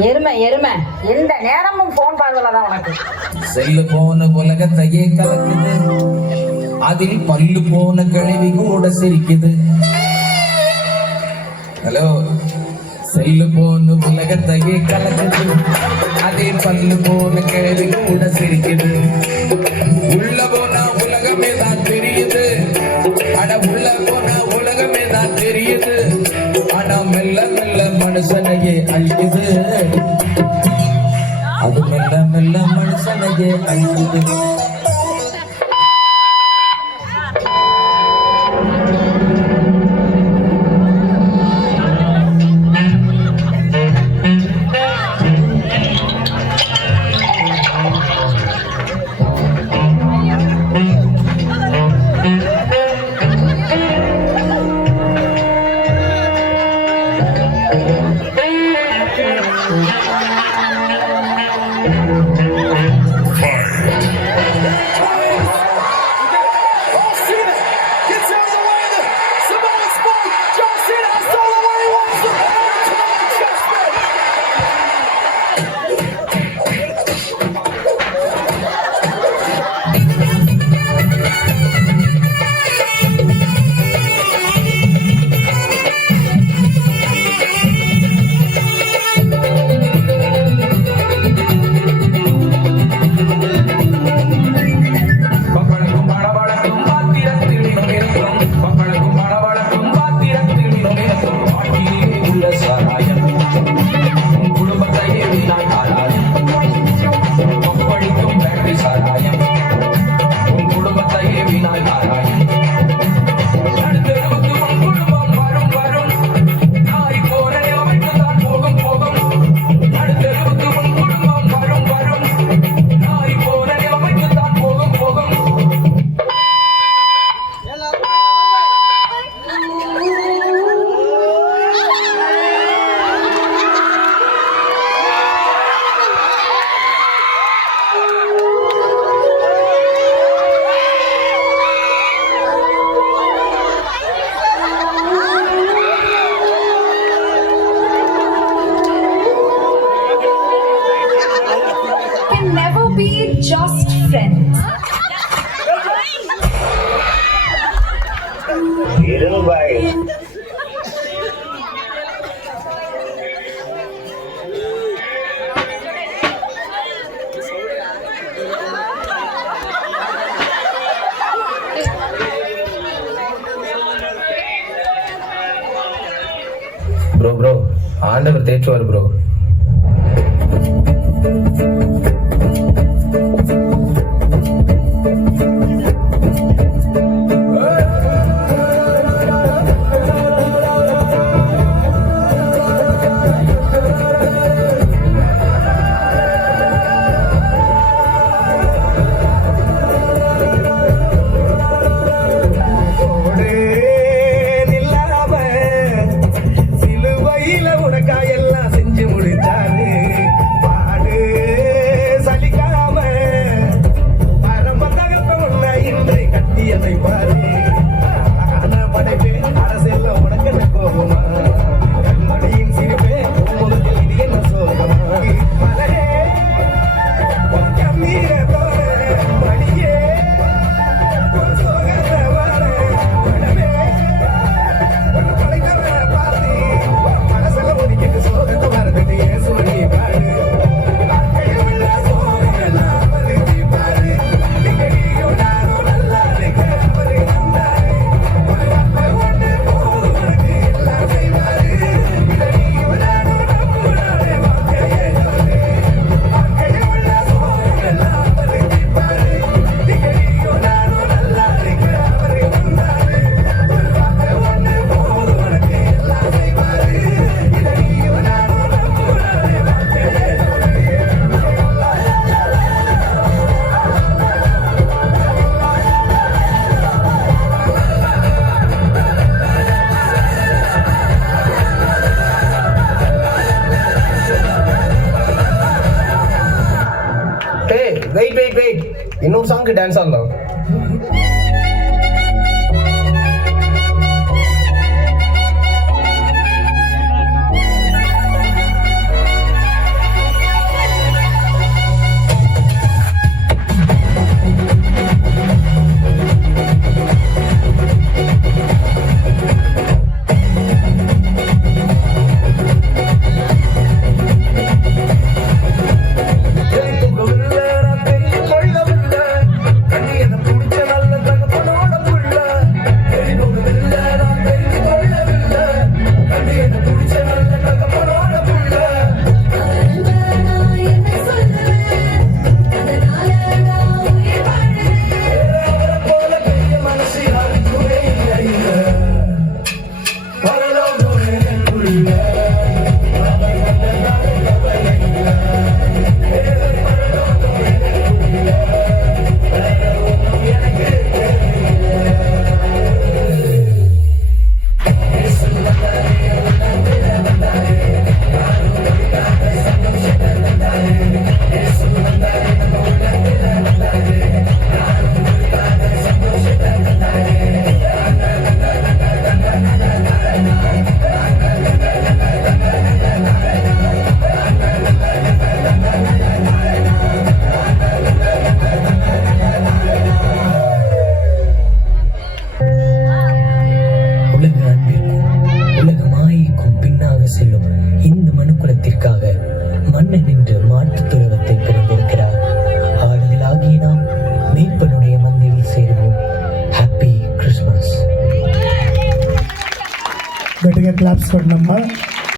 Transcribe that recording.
எருமை எருமை எந்த நேரமும் போன் பார்வைதான் உனக்கு. செல்லு போன உலகத்தையே கலக்குது, அதில் பல்லு போன கழிவு கூட சிரிக்குது. ஹலோ, செல்லு போன உலகத்தையே கலக்குது, அதில் பல்லு போன கழிவு கூட சிரிக்குது. உள்ள போனா உலகமே தான் தெரியுது, ஆனா உள்ள போனா உலகமே தான் தெரியுது. ஆனா மெல்ல மெல்ல மனுஷனையே அழிக்குது, அது மெல்ல மெல்ல மனுஷனையே அழிக்குது. Just friends. Bro, ஆண்டவர் தேற்றுவார் bro. வெயிட் இன்னொரு சாங்க்கு டான்ஸ் ஆடலாம். அண்ணன் என்று மாட்டுத் துறவத்தை பிறந்திருக்கிறார். ஆடுகளாகிய நாம் மீட்பனுடைய மந்தையில் சேருவோம். Happy Christmas. గట్టిగా క్లాప్స్ కొట్టనమ్మా.